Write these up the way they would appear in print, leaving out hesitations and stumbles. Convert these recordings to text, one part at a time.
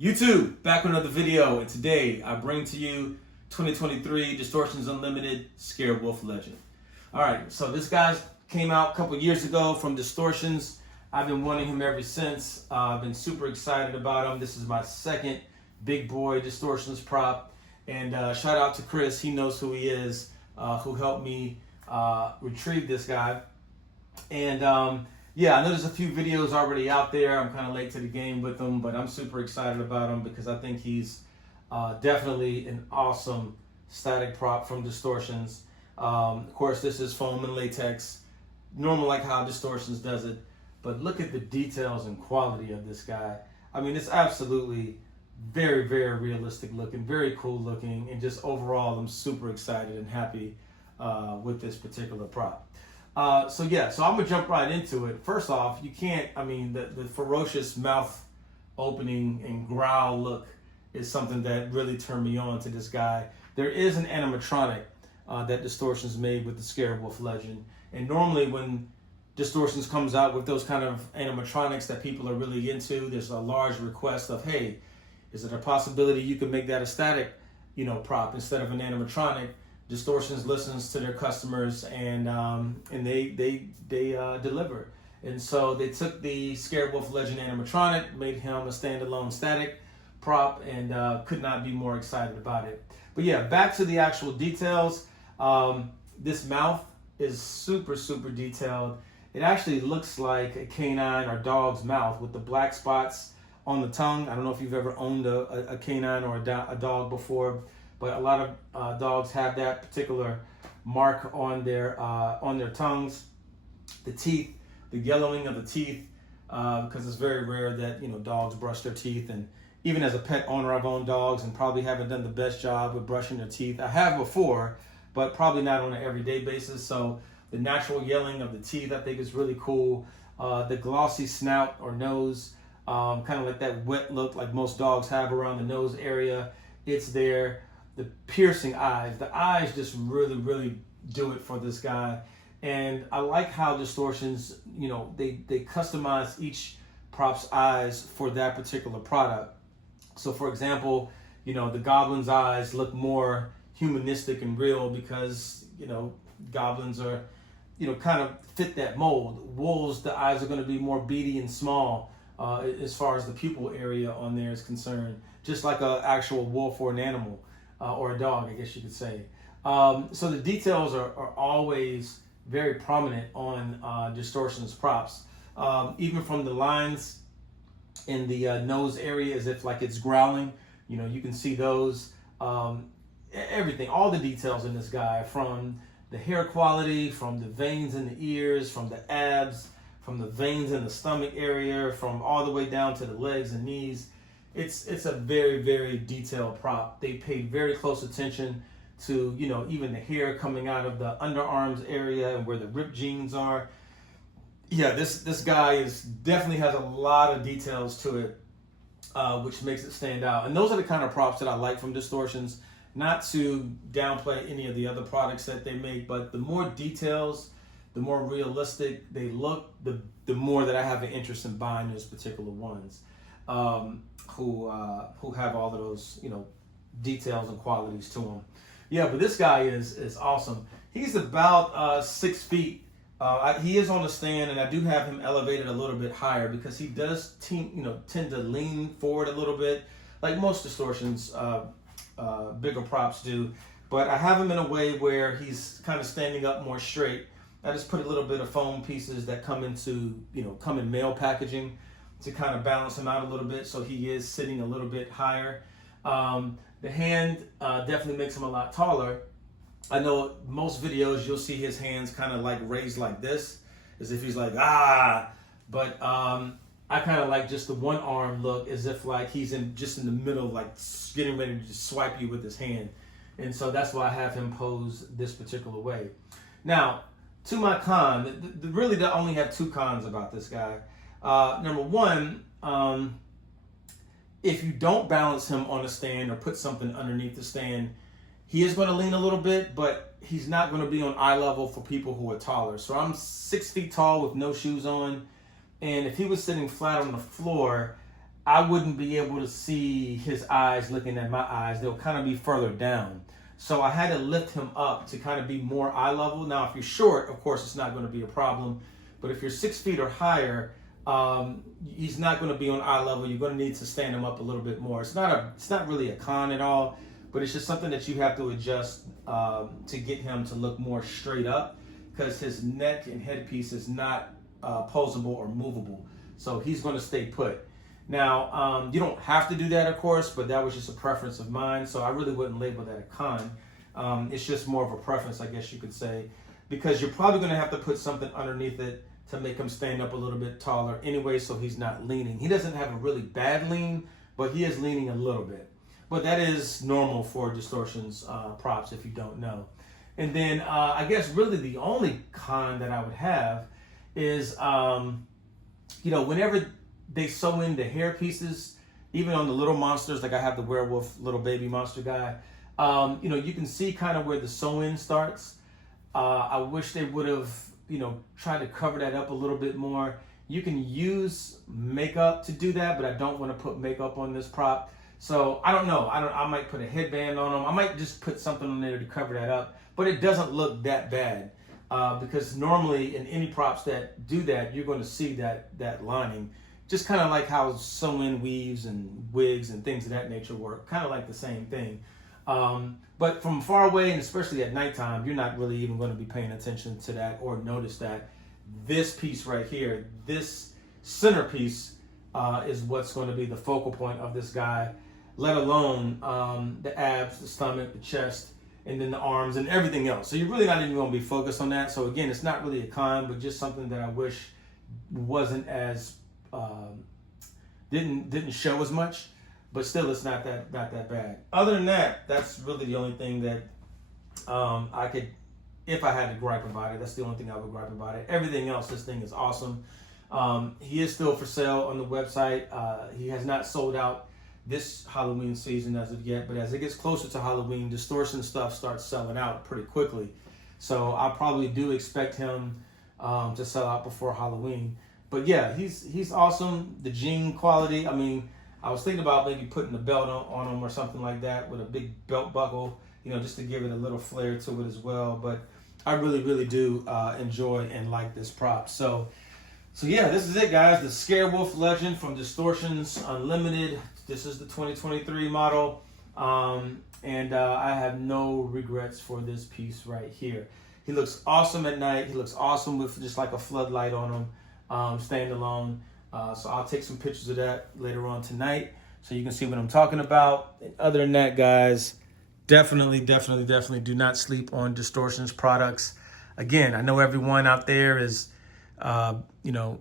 YouTube, back with another video, and today I bring to you 2023 Distortions Unlimited Scared Wolf Legend. Alright, so this guy came out a couple years ago from Distortions. I've been wanting him ever since. I've been super excited about him. This is my second big boy Distortions prop. And shout out to Chris, he knows who he is, who helped me retrieve this guy. And yeah, I know there's a few videos already out there. I'm kind of late to the game with them, but I'm super excited about him because I think he's definitely an awesome static prop from Distortions. Of course, this is foam and latex, normal like how Distortions does it. But look at the details and quality of this guy. I mean, it's absolutely very, very realistic looking, very cool looking, and just overall, I'm super excited and happy with this particular prop. So I'm gonna jump right into it. First off, you can't, I mean, the ferocious mouth opening and growl look is something that really turned me on to this guy. There is an animatronic that Distortions made with the Scared Wolf Legend. And normally when Distortions comes out with those kind of animatronics that people are really into, there's a large request of, hey, is it a possibility you can make that a static, prop instead of an animatronic? Distortions listens to their customers and they deliver. And so they took the Scared Wolf Legend animatronic, made him a standalone static prop, and could not be more excited about it. But yeah, back to the actual details. This mouth is super, super detailed. It actually looks like a canine or dog's mouth with the black spots on the tongue. I don't know if you've ever owned a canine or a dog before, but a lot of dogs have that particular mark on their tongues. The teeth, the yellowing of the teeth, because it's very rare that dogs brush their teeth. And even as a pet owner, I've owned dogs and probably haven't done the best job with brushing their teeth. I have before, but probably not on an everyday basis. So the natural yelling of the teeth, I think, is really cool. The glossy snout or nose, kind of like that wet look like most dogs have around the nose area. It's there. The piercing eyes, the eyes just really, really do it for this guy. And I like how Distortions, they customize each prop's eyes for that particular product. So for example, the goblin's eyes look more humanistic and real because, goblins are, kind of fit that mold. Wolves, the eyes are going to be more beady and small as far as the pupil area on there is concerned, just like an actual wolf or an animal. Or a dog, I guess you could say. So the details are always very prominent on Distortions props. Even from the lines in the nose area as if like it's growling, you can see those. Everything, all the details in this guy, from the hair quality, from the veins in the ears, from the abs, from the veins in the stomach area, from all the way down to the legs and knees. It's a very, very detailed prop. They paid very close attention to, even the hair coming out of the underarms area and where the ripped jeans are. Yeah, this guy definitely has a lot of details to it, which makes it stand out. And those are the kind of props that I like from Distortions. Not to downplay any of the other products that they make, but the more details, the more realistic they look, the more that I have an interest in buying those particular ones. Who have all of those, details and qualities to them. Yeah, but this guy is awesome. He's about 6 feet. He is on the stand, and I do have him elevated a little bit higher because he does tend to lean forward a little bit, like most Distortions bigger props do. But I have him in a way where he's kind of standing up more straight. I just put a little bit of foam pieces that come in mail packaging to kind of balance him out a little bit, so he is sitting a little bit higher. The hand definitely makes him a lot taller. I know most videos you'll see his hands kind of like raised like this, as if he's like, but I kind of like just the one arm look, as if like he's just in the middle, like getting ready to just swipe you with his hand. And so that's why I have him pose this particular way. Now, to my con, really I only have two cons about this guy. Number one, if you don't balance him on a stand or put something underneath the stand, he is going to lean a little bit, but he's not going to be on eye level for people who are taller. So I'm 6 feet tall with no shoes on, and if he was sitting flat on the floor, I wouldn't be able to see his eyes looking at my eyes. They'll kind of be further down. So I had to lift him up to kind of be more eye level. Now, if you're short, of course, it's not going to be a problem. But if you're 6 feet or higher, he's not going to be on eye level. You're going to need to stand him up a little bit more. It's not really a con at all, but it's just something that you have to adjust to get him to look more straight up, because his neck and headpiece is not posable or movable. So he's going to stay put. Now, you don't have to do that, of course, but that was just a preference of mine. So I really wouldn't label that a con. It's just more of a preference, I guess you could say, because you're probably going to have to put something underneath it to make him stand up a little bit taller anyway, so he's not leaning. He doesn't have a really bad lean, but he is leaning a little bit. But that is normal for Distortions props, if you don't know. And then I guess really the only con that I would have is, whenever they sew in the hair pieces, even on the little monsters, like I have the werewolf little baby monster guy, you can see kind of where the sew-in starts. I wish they would have, tried to cover that up a little bit more. You can use makeup to do that, but I don't want to put makeup on this prop. So I don't know. I might put a headband on them. I might just put something on there to cover that up, but it doesn't look that bad. Because normally in any props that do that, you're going to see that lining. Just kind of like how sew-in weaves and wigs and things of that nature work. Kind of like the same thing. But from far away, and especially at nighttime, you're not really even going to be paying attention to that or notice that. This piece right here, this centerpiece, is what's going to be the focal point of this guy, let alone the abs, the stomach, the chest, and then the arms and everything else. So you're really not even going to be focused on that. So again, it's not really a con, but just something that I wish wasn't as didn't show as much, but still it's not that bad. Other than that, that's really the only thing that I could, if I had to gripe about it, that's the only thing I would gripe about it. Everything else, this thing is awesome. He is still for sale on the website. He has not sold out this Halloween season as of yet, but as it gets closer to Halloween, Distortion stuff starts selling out pretty quickly. So I probably do expect him to sell out before Halloween. But yeah, he's awesome. The jean quality, I mean, I was thinking about maybe putting a belt on him or something like that with a big belt buckle, just to give it a little flair to it as well. But I really, really do enjoy and like this prop. So yeah, this is it, guys. The Scarewolf Legend from Distortions Unlimited. This is the 2023 model. And I have no regrets for this piece right here. He looks awesome at night. He looks awesome with just like a floodlight on him. Standalone. So I'll take some pictures of that later on tonight so you can see what I'm talking about. And other than that, guys, definitely do not sleep on Distortions products. Again, I know everyone out there is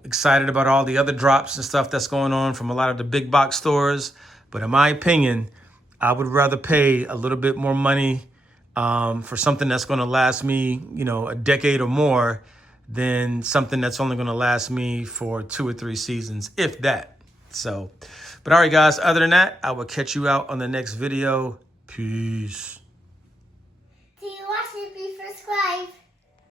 excited about all the other drops and stuff that's going on from a lot of the big box stores, but in my opinion, I would rather pay a little bit more money for something that's going to last me a decade or more than something that's only going to last me for 2 or 3 seasons, if that. So, but all right, guys, other than that, I will catch you out on the next video. Peace. Do you watch it? Please subscribe.